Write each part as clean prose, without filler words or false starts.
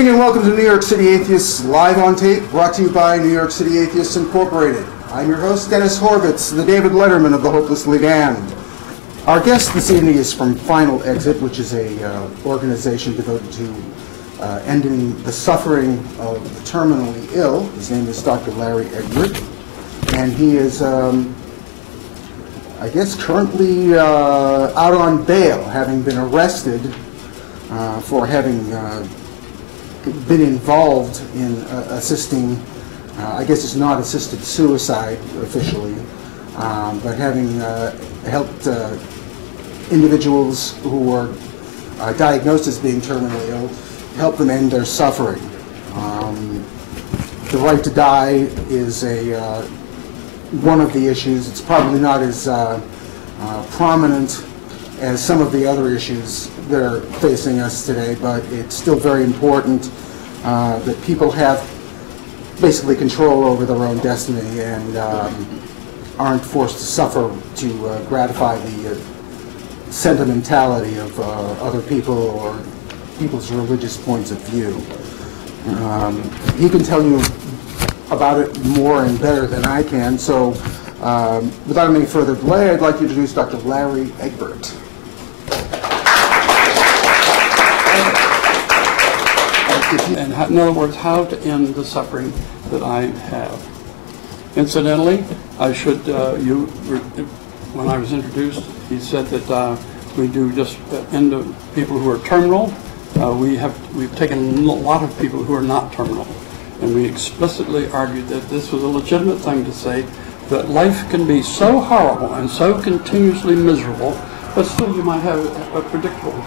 evening and welcome to New York City Atheists Live on Tape, brought to you by New York City Atheists Incorporated. I'm your host, Dennis Horvitz, the David Letterman of the Hopelessly Damned. Our guest this evening is from Final Exit, which is a organization devoted to ending the suffering of the terminally ill. His name is Dr. Larry Egbert, and he is, I guess, currently out on bail, having been arrested for having been involved in assisting, I guess it's not assisted suicide officially, but having helped individuals who are diagnosed as being terminally ill, help them end their suffering. The right to die is one of the issues. It's probably not as prominent as some of the other issues that are facing us today, but it's still very important that people have basically control over their own destiny and aren't forced to suffer to gratify the sentimentality of other people or people's religious points of view. He can tell you about it more and better than I can, so without any further delay, I'd like to introduce Dr. Larry Egbert. And in other words, how to end the suffering that I have. Incidentally, I should, when I was introduced, he said that we do just end of people who are terminal. We've taken a lot of people who are not terminal, and we explicitly argued that this was a legitimate thing to say, that life can be so horrible and so continuously miserable, but still you might have a predictable.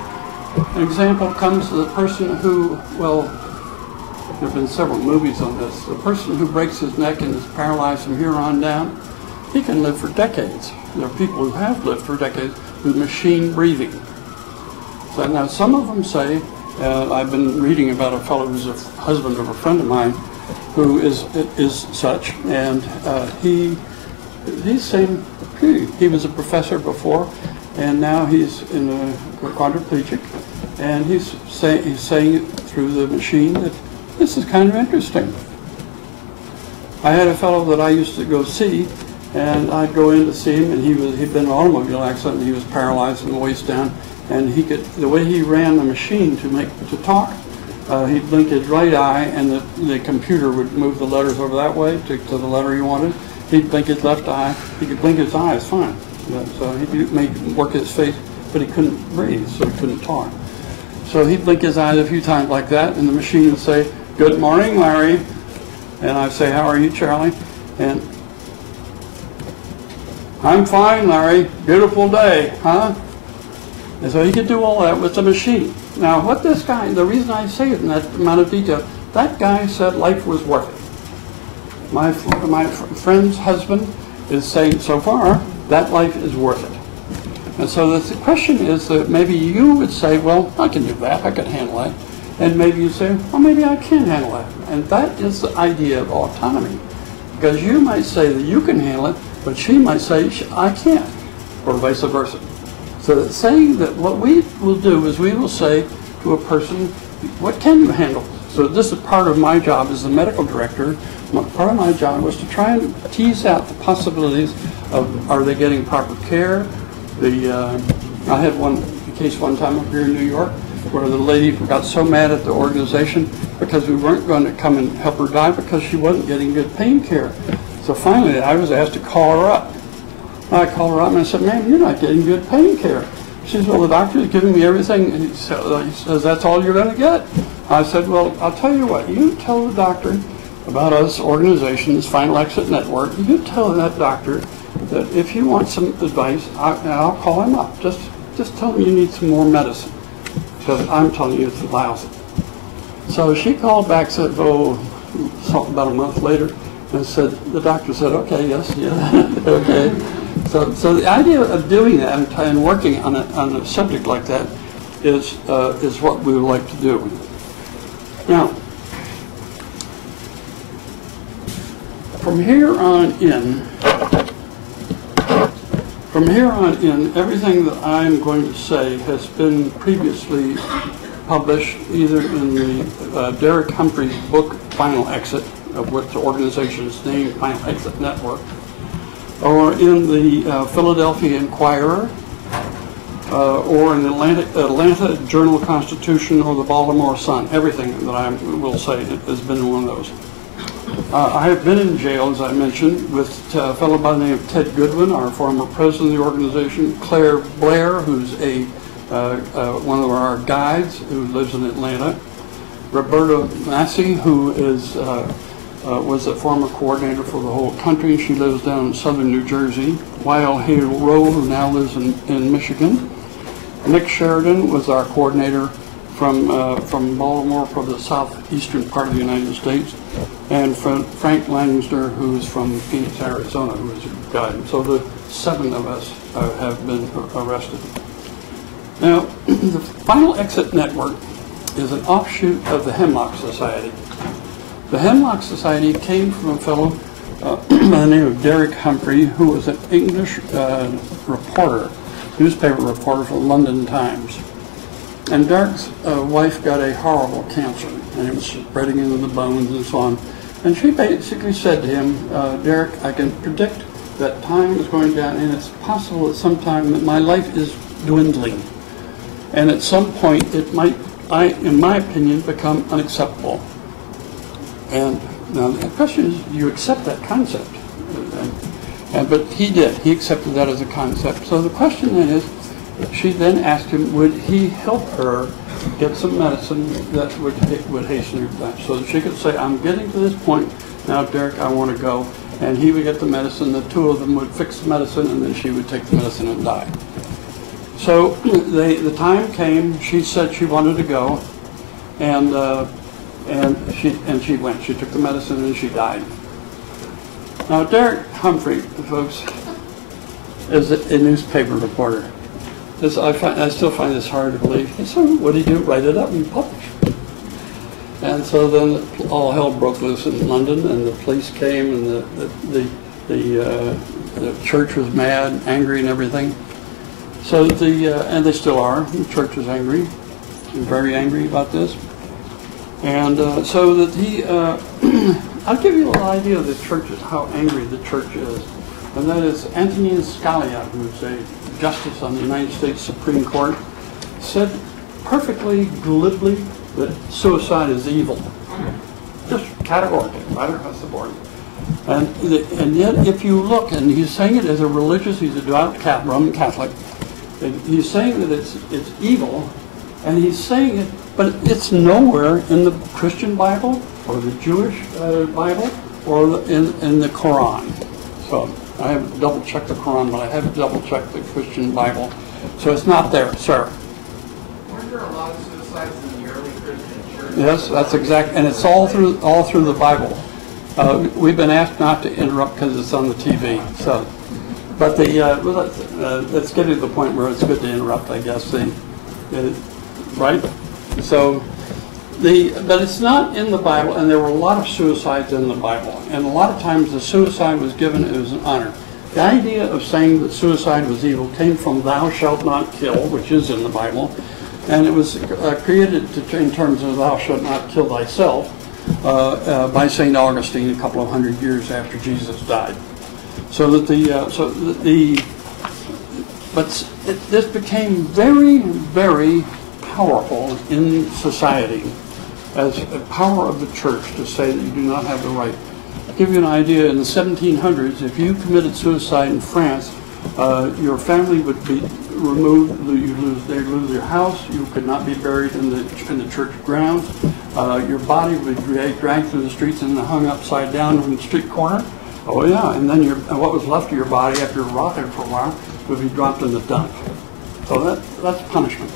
An example comes to the person who, well, there have been several movies on this. The person who breaks his neck and is paralyzed from here on down, he can live for decades. There are people who have lived for decades with machine breathing. So now some of them say, I've been reading about a fellow who's a husband of a friend of mine who is such, and he's saying he was a professor before, and now he's in a quadriplegic, and he's saying through the machine that this is kind of interesting. I had a fellow that I used to go see, and I'd go in to see him, and he'd been in an automobile accident, and he was paralyzed from the waist down, and the way he ran the machine to talk, he'd blink his right eye, and the computer would move the letters over that way to the letter he wanted. He'd blink his left eye. He could blink his eyes fine. So he could work his face, but he couldn't breathe, so he couldn't talk. So he'd blink his eyes a few times like that, and the machine would say, "Good morning, Larry." And I'd say, "How are you, Charlie?" And, "I'm fine, Larry. Beautiful day, huh?" And so he could do all that with the machine. Now, what this guy, the reason I say it in that amount of detail, that guy said life was worth it. My friend's husband is saying so far that life is worth it. And so the question is that maybe you would say, well, I can do that, I can handle that. And maybe you say, well, maybe I can't handle that. And that is the idea of autonomy. Because you might say that you can handle it, but she might say, I can't, or vice versa. So that saying that what we will do is we will say to a person, what can you handle? So this is part of my job as the medical director. Part of my job was to try and tease out the possibilities of, are they getting proper care? I had a case one time up here in New York where the lady got so mad at the organization because we weren't going to come and help her die because she wasn't getting good pain care. So finally I was asked to call her up. I called her up and I said, "Ma'am, you're not getting good pain care." She says, "Well, the doctor's giving me everything." And he says, "That's all you're going to get?" I said, "Well, I'll tell you what, you tell the doctor about us organizations, Final Exit Network, you tell that doctor that if he wants some advice, I'll call him up. Just tell him you need some more medicine, because I'm telling you it's lousy." So she called back, said, about a month later, and said, the doctor said, "Okay, yes, yeah, okay." So the idea of doing that and working on a subject like that is what we would like to do. Now, from here on in, everything that I'm going to say has been previously published either in the Derek Humphrey's book, Final Exit, of what the organization is named, Final Exit Network, or in the Philadelphia Inquirer, or in the Atlanta Journal-Constitution, or the Baltimore Sun. Everything that I will say has been in one of those. I have been in jail, as I mentioned, with a fellow by the name of Ted Goodwin, our former president of the organization, Claire Blair, who's one of our guides who lives in Atlanta, Roberta Massey, who is was a former coordinator for the whole country. She lives down in southern New Jersey. Y.L. Hale Rowe, who now lives in Michigan. Nick Sheridan was our coordinator from Baltimore for the southeastern part of the United States. And Frank Langsner, who's from Phoenix, Arizona, who is your guide. So the 7 of us have been arrested. Now, the Final Exit Network is an offshoot of the Hemlock Society. The Hemlock Society came from a fellow by the name of Derek Humphrey, who was an English reporter, newspaper reporter for the London Times. And Derek's wife got a horrible cancer, and it was spreading into the bones and so on. And she basically said to him, Derek, I can predict that time is going down, and it's possible at some time that my life is dwindling. And at some point, it might, in my opinion, become unacceptable. And now the question is, do you accept that concept? But he did. He accepted that as a concept. So the question then is, she then asked him, would he help her get some medicine that would hasten her death? So that she could say, I'm getting to this point, now Derek, I want to go. And he would get the medicine, the two of them would fix the medicine, and then she would take the medicine and die. So the time came, she said she wanted to go, and she went. She took the medicine and she died. Now Derek Humphrey, folks, is a newspaper reporter. I still find this hard to believe. So what did he do? Write it up and publish it. And so then all hell broke loose in London, and the police came, and the church was mad, angry, and everything. So and they still are. The church is angry, very angry about this. And so that I'll give you a little idea of the churches, how angry the church is. And that is Antonin Scalia, who's a justice on the United States Supreme Court, said perfectly glibly that suicide is evil. Just categorically, right across the board. And yet, if you look, and he's saying it as a religious, he's a devout Roman Catholic, and he's saying that it's evil, and he's saying it, but it's nowhere in the Christian Bible, or the Jewish Bible, or in the Quran. So I haven't double-checked the Quran, but I haven't double-checked the Christian Bible. So it's not there, sir. Weren't there a lot of suicides in the early Christian church? Yes, that's exact, and it's all through the Bible. We've been asked not to interrupt because it's on the TV. So, but let's get to the point where it's good to interrupt, I guess. Right? So, but it's not in the Bible, and there were a lot of suicides in the Bible, and a lot of times the suicide was given as an honor. The idea of saying that suicide was evil came from "Thou shalt not kill," which is in the Bible, and it was created in terms of "Thou shalt not kill thyself" by St. Augustine a couple of hundred years after Jesus died. So that this became very, very powerful in society as a power of the church to say that you do not have the right. I'll give you an idea. In the 1700s, if you committed suicide in France, your family would be removed. They'd lose your house. You could not be buried in the church grounds. Your body would be dragged through the streets and hung upside down on the street corner. Oh yeah, and then what was left of your body after rotting for a while would be dropped in the dump. So that's punishment.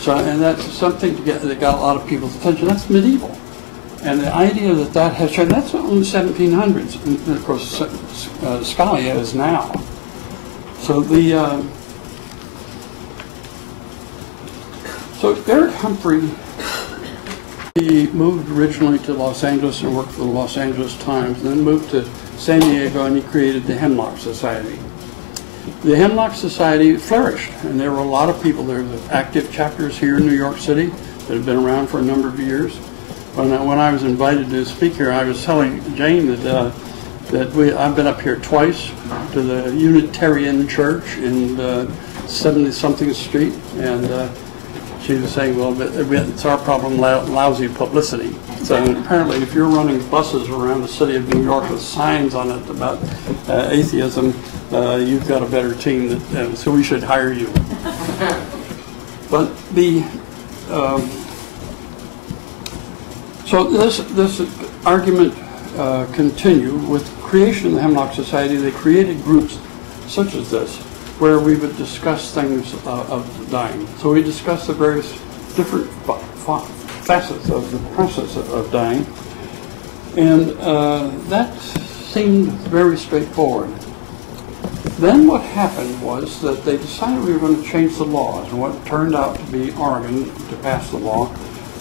So, and that's something that got a lot of people's attention. That's medieval. And the idea that has changed, that's in the 1700s. And of course, Scalia is now. So so Derek Humphrey, he moved originally to Los Angeles and worked for the Los Angeles Times, and then moved to San Diego, and he created the Hemlock Society. the Hemlock Society flourished, and there were a lot of people. There were active chapters here in New York City that have been around for a number of years. When I was invited to speak here, I was telling Jane that I've been up here twice to the Unitarian Church in 70-something Street, and she was saying, well, it's our problem, lousy publicity. So apparently, if you're running buses around the city of New York with signs on it about atheism, you've got a better team, so we should hire you. But so this argument continued with creation of the Hemlock Society. They created groups such as this, where we would discuss things of dying. So we discussed the various different facets of the process of dying, and that seemed very straightforward. Then what happened was that they decided we were going to change the laws, and what turned out to be Oregon to pass the law,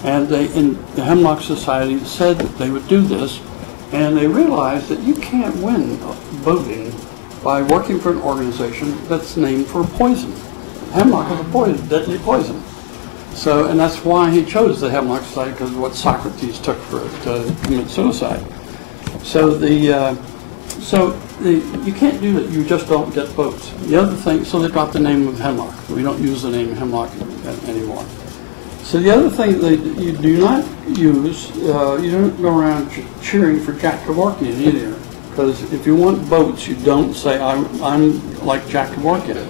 and the Hemlock Society said that they would do this, and they realized that you can't win voting by working for an organization that's named for poison. Hemlock is a poison, deadly poison. So, and that's why he chose the Hemlock Society, because of what Socrates took for it to commit suicide. So you can't do that. You just don't get votes. The other thing, so they dropped the name of Hemlock. We don't use the name Hemlock anymore. So the other thing that you do not use, you don't go around cheering for Jack Kevorkian either. Because if you want votes, you don't say, I'm like Jack Kevorkian.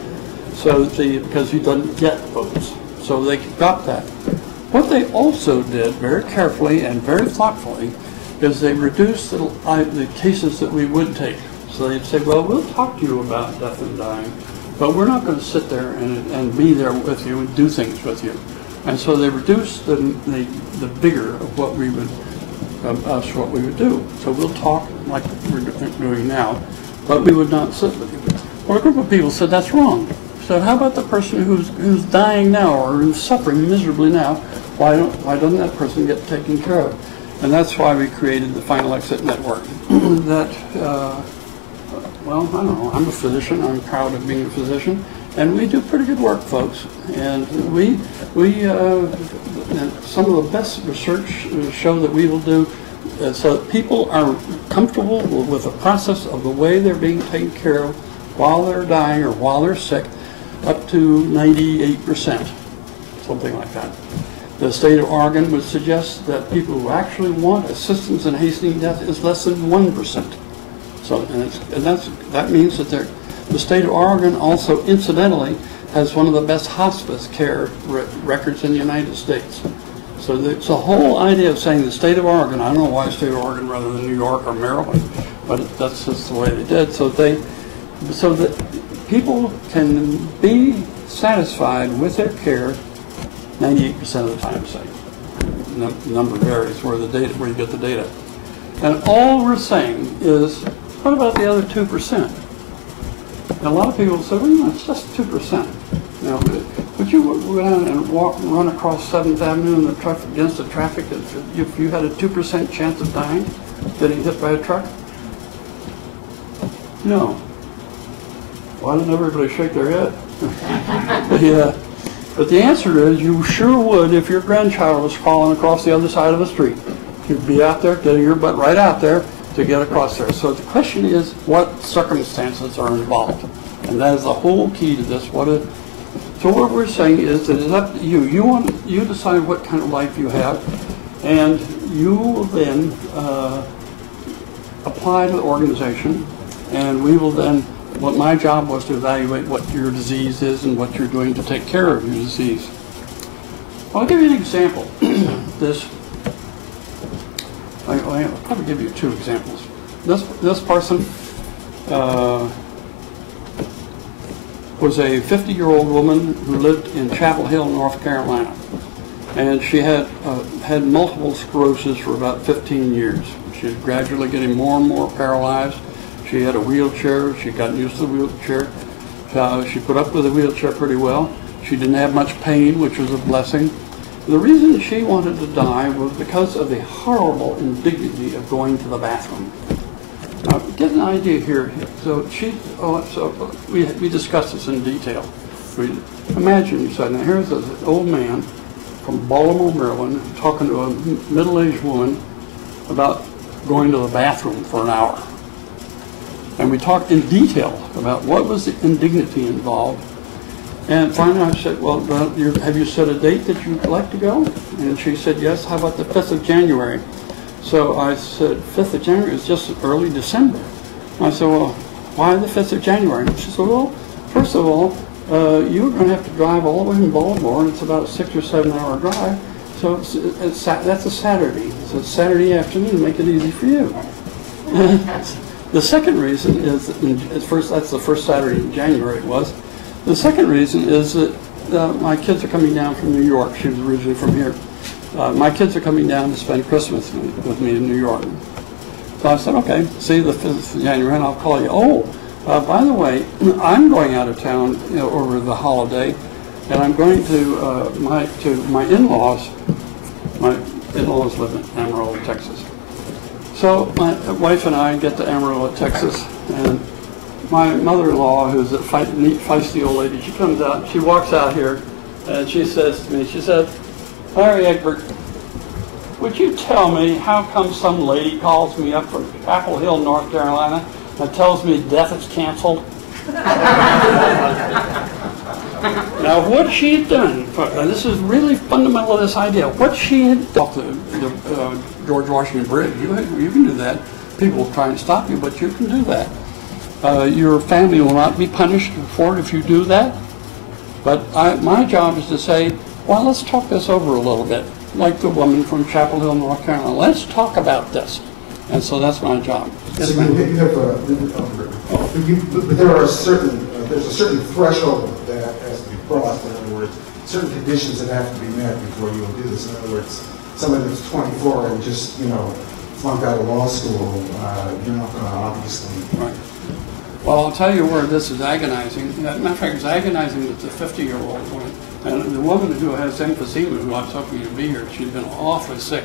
So because he doesn't get votes. So they got that. What they also did very carefully and very thoughtfully is they reduced the cases that we would take. So they'd say, well, we'll talk to you about death and dying, but we're not going to sit there and be there with you and do things with you. And so they reduced the vigor of what we would do. So we'll talk like we're doing now, but we would not sit with you. Well, a group of people said that's wrong. So how about the person who's dying now or who's suffering miserably now? Why doesn't that person get taken care of? And that's why we created the Final Exit Network. Well, I don't know. I'm a physician. I'm proud of being a physician, and we do pretty good work, folks. And some of the best research show that we will do so that people are comfortable with the process of the way they're being taken care of while they're dying or while they're sick, up to 98%, something like that. The state of Oregon would suggest that people who actually want assistance in hastening death is less than 1%. So, that means that the state of Oregon also, incidentally, has one of the best hospice care records in the United States. So it's the whole idea of saying the state of Oregon, I don't know why the state of Oregon rather than New York or Maryland, but that's just the way they did. So that people can be satisfied with their care 98% of the time, say. The number varies where you get the data. And all we're saying is, what about the other 2%? And a lot of people say, well, it's just 2%. Now, would you go down and run across 7th Avenue against the traffic if you had a 2% chance of dying, getting hit by a truck? No. Why doesn't everybody shake their head? But the answer is you sure would if your grandchild was crawling across the other side of the street. You'd be out there, getting your butt right out there to get across there. So the question is, what circumstances are involved? And that is the whole key to this. So what we're saying is that it's up to you. You decide what kind of life you have, and you will then apply to the organization, and we will then, what my job was to evaluate what your disease is and what you're doing to take care of your disease. I'll give you an example. I'll probably give you two examples. This person was a 50-year-old woman who lived in Chapel Hill, North Carolina. And she had had multiple sclerosis for about 15 years. She was gradually getting more and more paralyzed. She had a wheelchair. She'd gotten used to the wheelchair. She put up with the wheelchair pretty well. She didn't have much pain, which was a blessing. The reason she wanted to die was because of the horrible indignity of going to the bathroom. Now, get an idea here. So we discussed this in detail. Imagine, you said, now here's an old man from Baltimore, Maryland, talking to a middle-aged woman about going to the bathroom for an hour. And we talked in detail about what was the indignity involved. And finally I said, well, have you set a date that you'd like to go? And she said, yes, how about the 5th of January? So I said, 5th of January is just early December. And I said, well, why the 5th of January? And she said, well, first of all, you're going to have to drive all the way from Baltimore, and it's about a 6 or 7 hour drive. So that's a Saturday. So it's Saturday afternoon, make it easy for you. The second reason is, that's the first Saturday in January it was. The second reason is that my kids are coming down from New York. She was originally from here. My kids are coming down to spend Christmas with me in New York. So I said, okay, see you the 5th of January, and I'll call you. Oh, by the way, I'm going out of town over the holiday, and I'm going to my in-laws. My in-laws live in Amarillo, Texas. So my wife and I get to Amarillo, Texas, and my mother-in-law, who's a feisty old lady, she comes out, she walks out here, and she says to me, she said, Larry Egbert, would you tell me how come some lady calls me up from Chapel Hill, North Carolina, and tells me death is canceled? Now, what she had done, and this is really fundamental to this idea, what she had done, the George Washington Bridge, you can do that. People will try and stop you, but you can do that. Your family will not be punished for it if you do that. But my job is to say, well, let's talk this over a little bit, like the woman from Chapel Hill, North Carolina. Let's talk about this. And so that's my job. So you have but there are there's a certain threshold that has to be crossed. In other words, certain conditions that have to be met before you will do this. In other words, somebody that's 24 and just, flunked out of law school, you're not going to obviously. Right. Well, I'll tell you where this is agonizing. As a matter of fact, it's agonizing with the 50-year-old woman. And the woman who has emphysema, who I was hoping to be here, she's been awfully sick.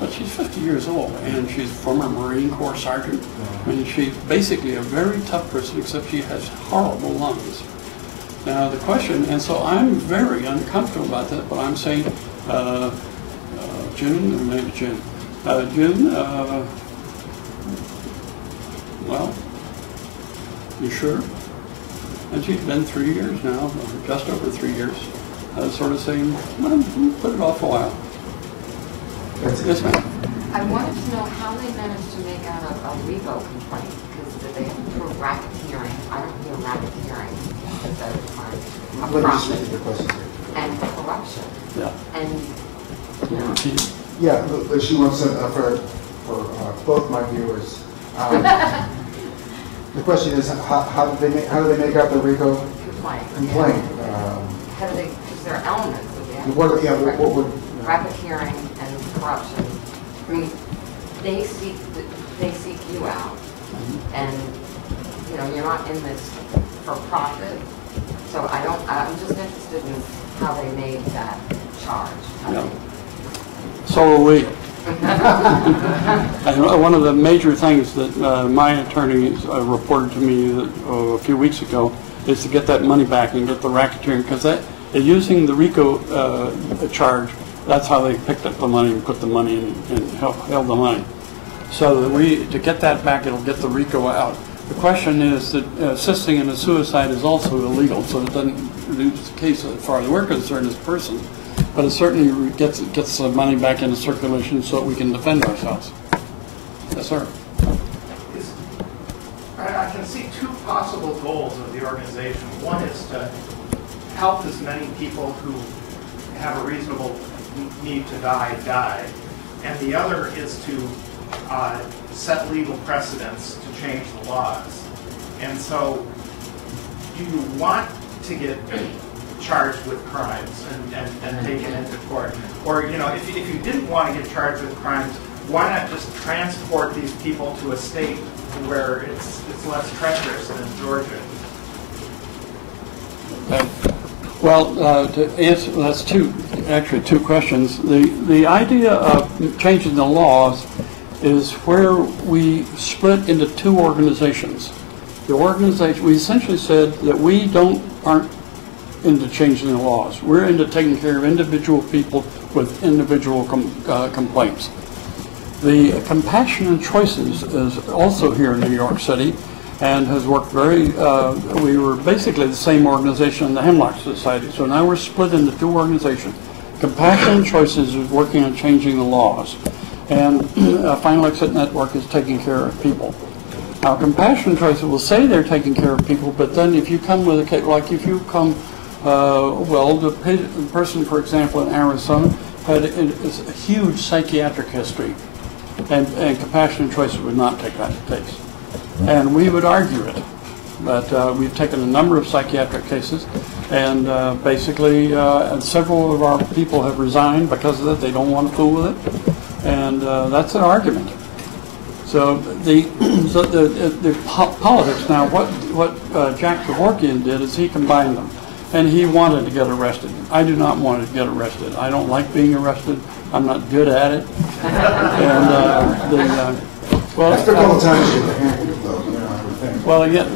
But she's 50 years old, and she's a former Marine Corps sergeant. I mean, she's basically a very tough person, except she has horrible lungs. Now, the question, and so I'm very uncomfortable about that, but I'm saying June, or maybe June. June, well, you sure? And she's been 3 years now, just over 3 years, sort of saying, well, put it off a while. Yes, ma'am. I wanted to know how they managed to make out a RICO complaint, because they have to prove racketeering. I don't hear racketeering as a crime of profit and corruption. Yeah. And, Yeah, but she wants to, for both my viewers. The question is, how do they make out the RICO complaint? How do they? Because there are elements of that. What would racketeering and corruption. I mean, they seek you out, and you're not in this for profit. So I'm just interested in how they made that charge. Yeah. So are we. And one of the major things that my attorney reported to me a few weeks ago is to get that money back and get the racketeering, because using the RICO charge, that's how they picked up the money and put the money in and held the money. So that to get that back, it'll get the RICO out. The question is that assisting in a suicide is also illegal, so it doesn't reduce the case as far as we're concerned as a person, but it certainly gets the money back into circulation so that we can defend ourselves. Yes, sir. I can see two possible goals of the organization. One is to help as many people who have a reasonable need to die, and the other is to set legal precedents to change the laws. And so you want to get charged with crimes and taken into court. Or, if you didn't want to get charged with crimes, why not just transport these people to a state where it's less treacherous than in Georgia? Well, to answer, that's actually two questions. The idea of changing the laws is where we split into two organizations. The organization, we essentially said that we aren't into changing the laws. We're into taking care of individual people with individual complaints. The Compassion and Choices is also here in New York City and has worked very, we were basically the same organization in the Hemlock Society, so now we're split into two organizations. Compassion and Choices is working on changing the laws, and Final Exit Network is taking care of people. Now, Compassion and Choices will say they're taking care of people, but then if you come with a case, like if you come, well, the person, for example, in Arizona had a huge psychiatric history, and Compassion and Choices would not take that case. And we would argue it. But we've taken a number of psychiatric cases, and basically several of our people have resigned because of it. They don't want to fool with it, and that's an argument. So the politics now, what Jack Kevorkian did is he combined them, and he wanted to get arrested. I do not want to get arrested. I don't like being arrested. I'm not good at it. And well, after a couple times you get the hang of it, though, you know, I would think. Well, again,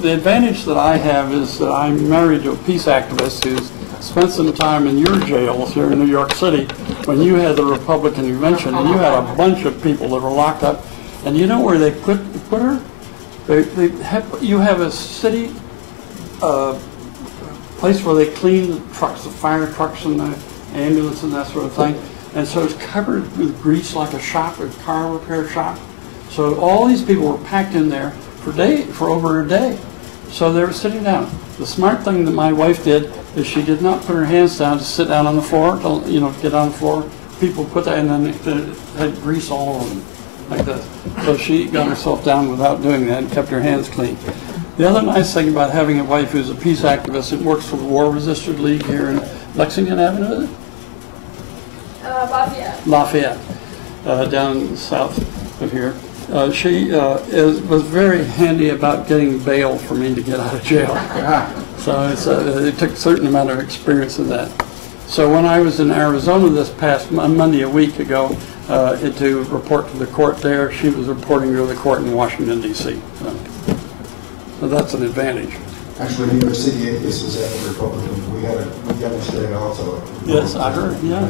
the advantage that I have is that I'm married to a peace activist who's spent some time in your jails here in New York City when you had the Republican convention, and you had a bunch of people that were locked up. And you know where they put her? You have a city place where they clean the trucks, the fire trucks and the ambulance and that sort of thing. And so it's covered with grease like a shop, a car repair shop. So all these people were packed in there for over a day. So they were sitting down. The smart thing that my wife did is she did not put her hands down to sit down on the floor, get on the floor. People put that, and then it had grease all over them, like this. So she got herself down without doing that and kept her hands clean. The other nice thing about having a wife who's a peace activist and works for the War Resisters League here in Lexington Avenue, is it? Lafayette, down south of here. She was very handy about getting bail for me to get out of jail. So it took a certain amount of experience in that. So when I was in Arizona this past Monday a week ago to report to the court there, she was reporting to the court in Washington, D.C. So that's an advantage. Actually, New York City Atheists was at the Republican. We demonstrated also. Yes, I heard. Yeah.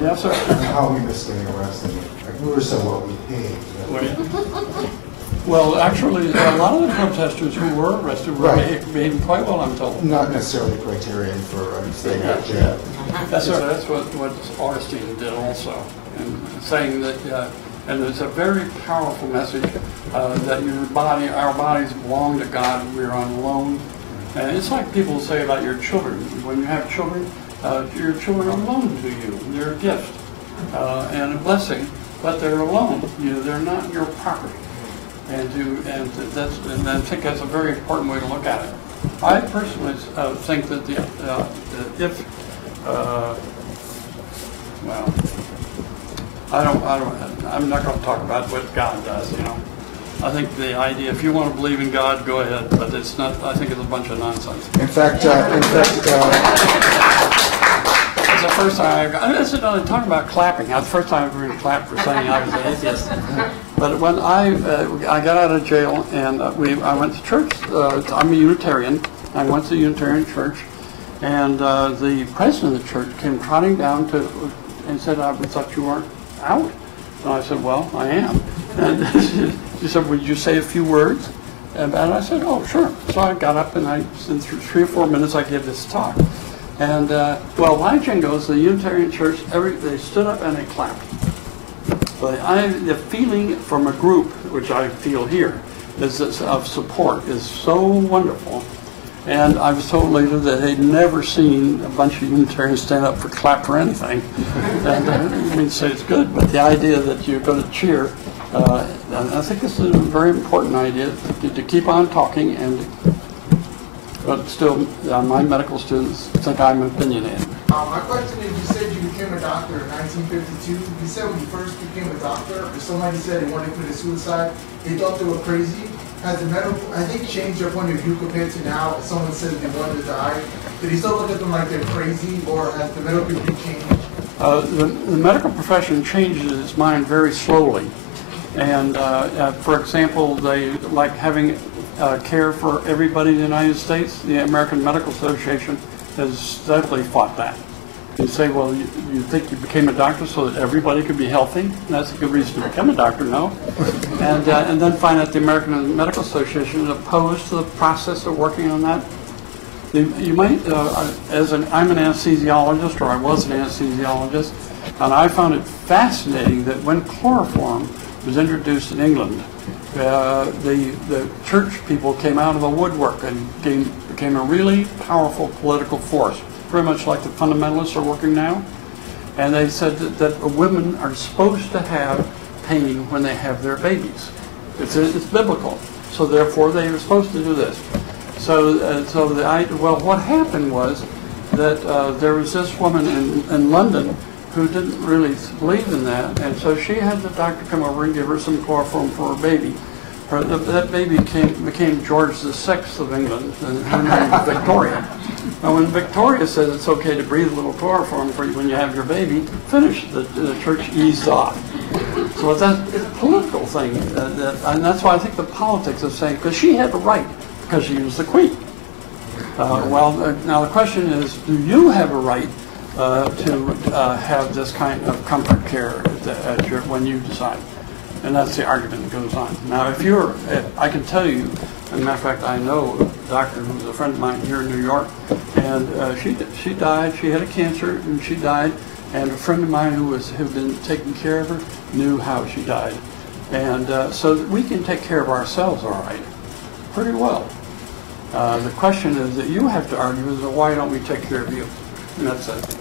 Yes, sir. How we missed getting arrested. Like, we were so well behaved. Well, actually, a lot of the protesters who were arrested were behaving quite well, I'm told. Not necessarily a criterion for staying out of jail. That's what Augustine did also, and saying that, and it's a very powerful message that our bodies belong to God. We're on loan, and it's like people say about your children. When you have children, your children are loaned to you. They're a gift and a blessing, but they're a loan. They're not your property. And I think that's a very important way to look at it. I personally think that I'm not going to talk about what God does. I think the idea, if you want to believe in God, go ahead, but it's not. I think it's a bunch of nonsense. In fact, the first time I'm talking about clapping. That's the first time I've ever clapped for saying I was an atheist. But when I got out of jail and I went to church, I'm a Unitarian. I went to the Unitarian church, and the president of the church came trotting down and said, "I thought you weren't out." And I said, "Well, I am." And she said, "Would you say a few words?" And I said, "Oh, sure." So I got up and in 3 or 4 minutes I gave this talk. And well, my jingles, the Unitarian Church, they stood up and they clapped. But the feeling from a group, which I feel here, of support is so wonderful. And I was told later that they'd never seen a bunch of Unitarians stand up for clap for anything. And I didn't mean to say it's good, but the idea that you're going to cheer, I think this is a very important idea to keep on talking. But still, my medical students think I'm opinionated. My question is, you said you became a doctor in 1952. You said when you first became a doctor, if somebody said they wanted to commit suicide, they thought they were crazy. Has the medical, I think, changed your point of view compared to now? If someone says they wanted to die, do they still look at them like they're crazy, or has the medical view changed? The medical profession changes its mind very slowly. And for example, they like having care for everybody in the United States. The American Medical Association has steadily fought that. You say, well, you think you became a doctor so that everybody could be healthy? That's a good reason to become a doctor, no? And then find out the American Medical Association is opposed to the process of working on that. You might, I'm an anesthesiologist, or I was an anesthesiologist, and I found it fascinating that when chloroform was introduced in England, the church people came out of the woodwork and became a really powerful political force, very much like the fundamentalists are working now. And they said that women are supposed to have pain when they have their babies. It's biblical. So therefore they were supposed to do this. So well, what happened was that there was this woman in London who didn't really believe in that, and so she had the doctor come over and give her some chloroform for her baby. That baby became George VI of England, and her name was Victoria. Now, when Victoria says it's okay to breathe a little chloroform for you when you have your baby, finish. The church eased off. So it's a political thing, and that's why I think the politics of saying, because she had the right, because she was the queen. Now the question is, do you have a right to have this kind of comfort care when you decide? And that's the argument that goes on. Now, I can tell you, as a matter of fact, I know a doctor who's a friend of mine here in New York, and she died. She had a cancer, and she died. And a friend of mine who'd been taking care of her knew how she died. And so we can take care of ourselves all right, pretty well. The question is that you have to argue is, why don't we take care of you? And that's it.